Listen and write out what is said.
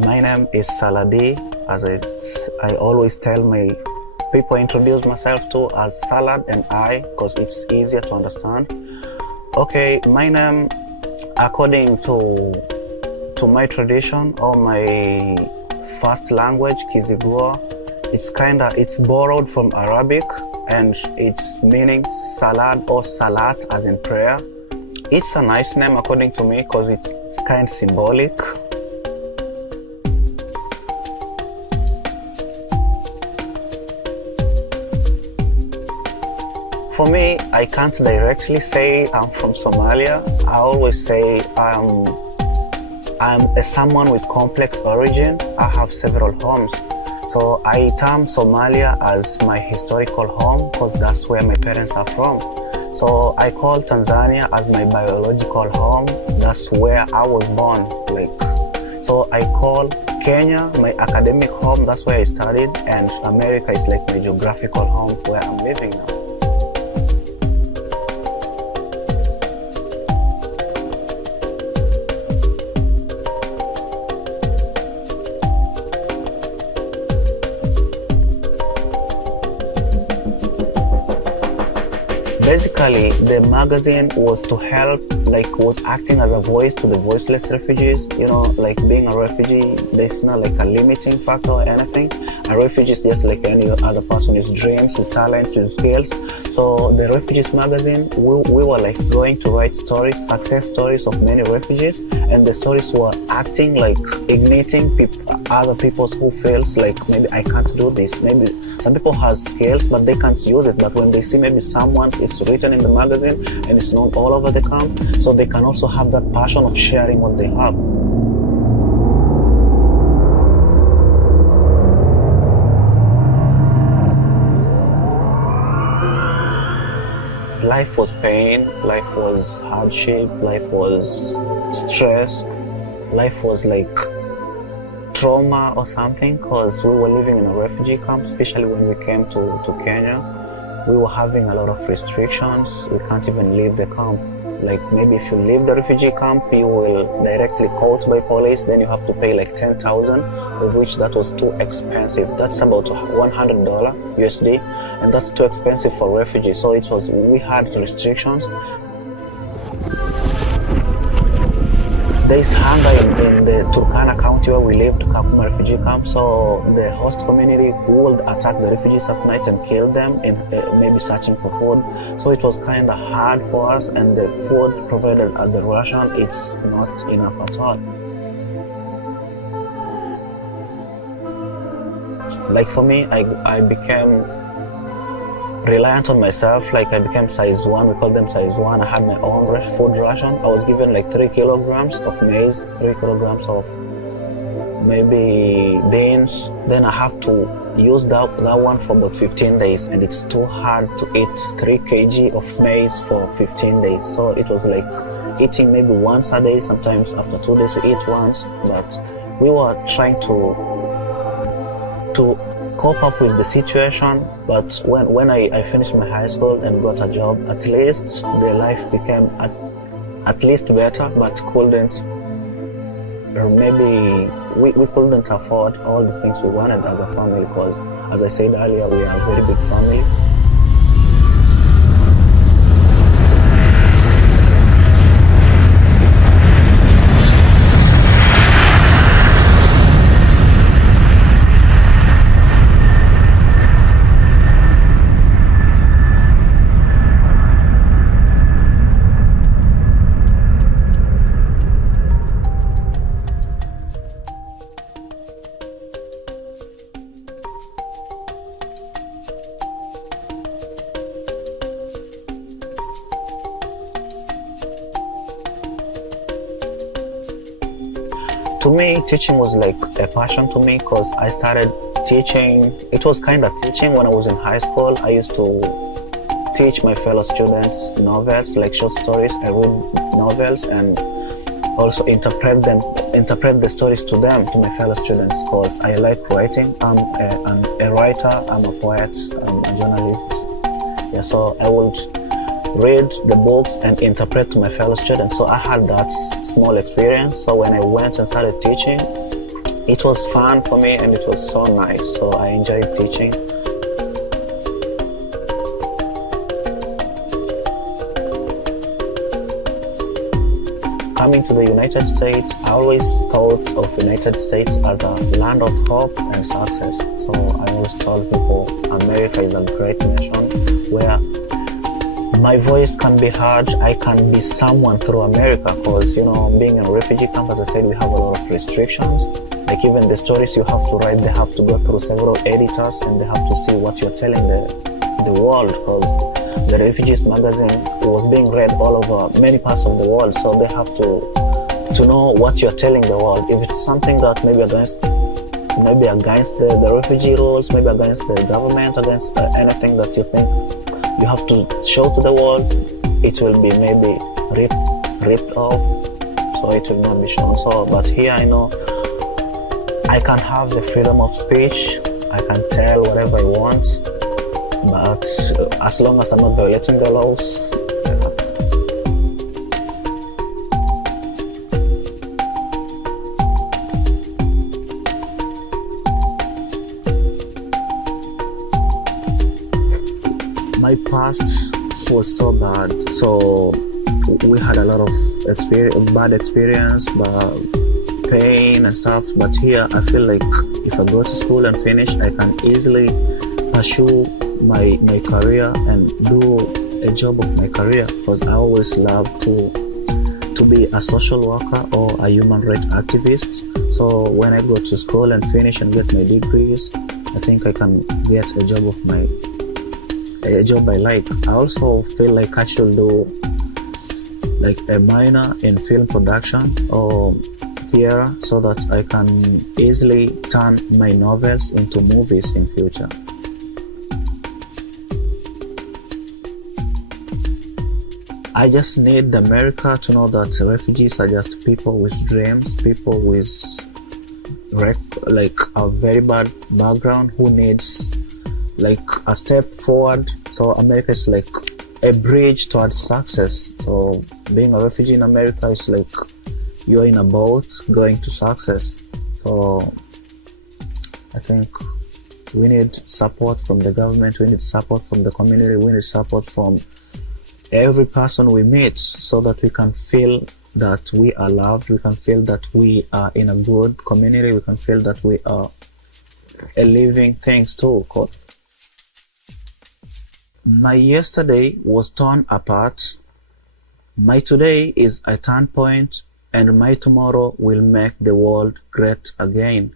My name is Saladi, as I always tell my people introduce myself to as Salad and I, because it's easier to understand. Okay, my name, according to my tradition or my first language, Kizigua, it's borrowed from Arabic, and it's meaning salad or salat as in prayer. It's a nice name according to me because it's kind of symbolic. For me, I can't directly say I'm from Somalia. I always say I'm someone with complex origin. I have several homes. So I term Somalia as my historical home because that's where my parents are from. So I call Tanzania as my biological home. That's where I was born. So I call Kenya my academic home. That's where I studied. And America is like my geographical home where I'm living now. Basically, the magazine was to help, was acting as a voice to the voiceless refugees. Being a refugee, there's not like a limiting factor or anything. A refugee is just like any other person, his dreams, his talents, his skills. So the Refugees magazine, we were going to write stories, success stories of many refugees, and the stories were acting like igniting other people who feels like maybe I can't do this. Maybe some people has skills but they can't use it. But when they see maybe someone is written in the magazine and it's known all over the camp, so they can also have that passion of sharing what they have. Life was pain, life was hardship, life was stress, life was like trauma or something, because we were living in a refugee camp, especially when we came to Kenya. We were having a lot of restrictions. We can't even leave the camp. Maybe if you leave the refugee camp, you will directly caught by police, then you have to pay like 10,000, of which that was too expensive. That's about $100 USD, and that's too expensive for refugees. So we had restrictions. There is hunger in the Turkana County where we lived, Kakuma refugee camp. So the host community would attack the refugees at night and kill them, and maybe searching for food. So it was kind of hard for us, and the food provided at the ration, it's not enough at all. For me, I became reliant on myself. I became size 1, we call them size 1. I had my own food ration. I was given 3 kilograms of maize, 3 kilograms of maybe beans. Then I have to use that one for about 15 days, and it's too hard to eat 3 kg of maize for 15 days. So it was like eating maybe once a day, sometimes after 2 days you eat once. But we were trying to cope up with the situation. But when I finished my high school and got a job, at least the life became at least better, but couldn't, or maybe we couldn't afford all the things we wanted as a family, because as I said earlier, we are a very big family. To me, teaching was like a passion to me, because I started teaching. It was kind of teaching when I was in high school. I used to teach my fellow students novels, like short stories. I read novels and also interpret the stories to them, to my fellow students, because I like writing. I'm a writer, I'm a poet, I'm a journalist. Yeah, so I would read the books and interpret to my fellow students. So I had that small experience. So when I went and started teaching, it was fun for me and it was so nice. So I enjoyed teaching. Coming to the United States, I always thought of United States as a land of hope and success. So I always told people America is a great nation where my voice can be heard. I can be someone through America because, being in a refugee camp, as I said, we have a lot of restrictions. Like even the stories you have to write, they have to go through several editors and they have to see what you're telling the world, because the Refugees magazine was being read all over many parts of the world, so they have to know what you're telling the world. If it's something that maybe against the refugee rules, maybe against the government, against anything that you think you have to show to the world, it will be maybe ripped off, so it will not be shown. So, but here I know I can have the freedom of speech. I can tell whatever I want, but as long as I'm not violating the laws. My past was so bad, so we had a lot of bad experience, pain and stuff. But here I feel like if I go to school and finish, I can easily pursue my career and do a job of my career, because I always love to be a social worker or a human rights activist. So when I go to school and finish and get my degrees, I think I can get a job I like. I also feel like I should do like a minor in film production or theater, so that I can easily turn my novels into movies in future. I just need America to know that refugees are just people with dreams, people with like a very bad background who needs like a step forward. So America is like a bridge towards success. So being a refugee in America is like you're in a boat going to success. So I think we need support from the government, we need support from the community, we need support from every person we meet, so that we can feel that we are loved, we can feel that we are in a good community, we can feel that we are a living things too. My yesterday was torn apart, my today is a turn point, and my tomorrow will make the world great again.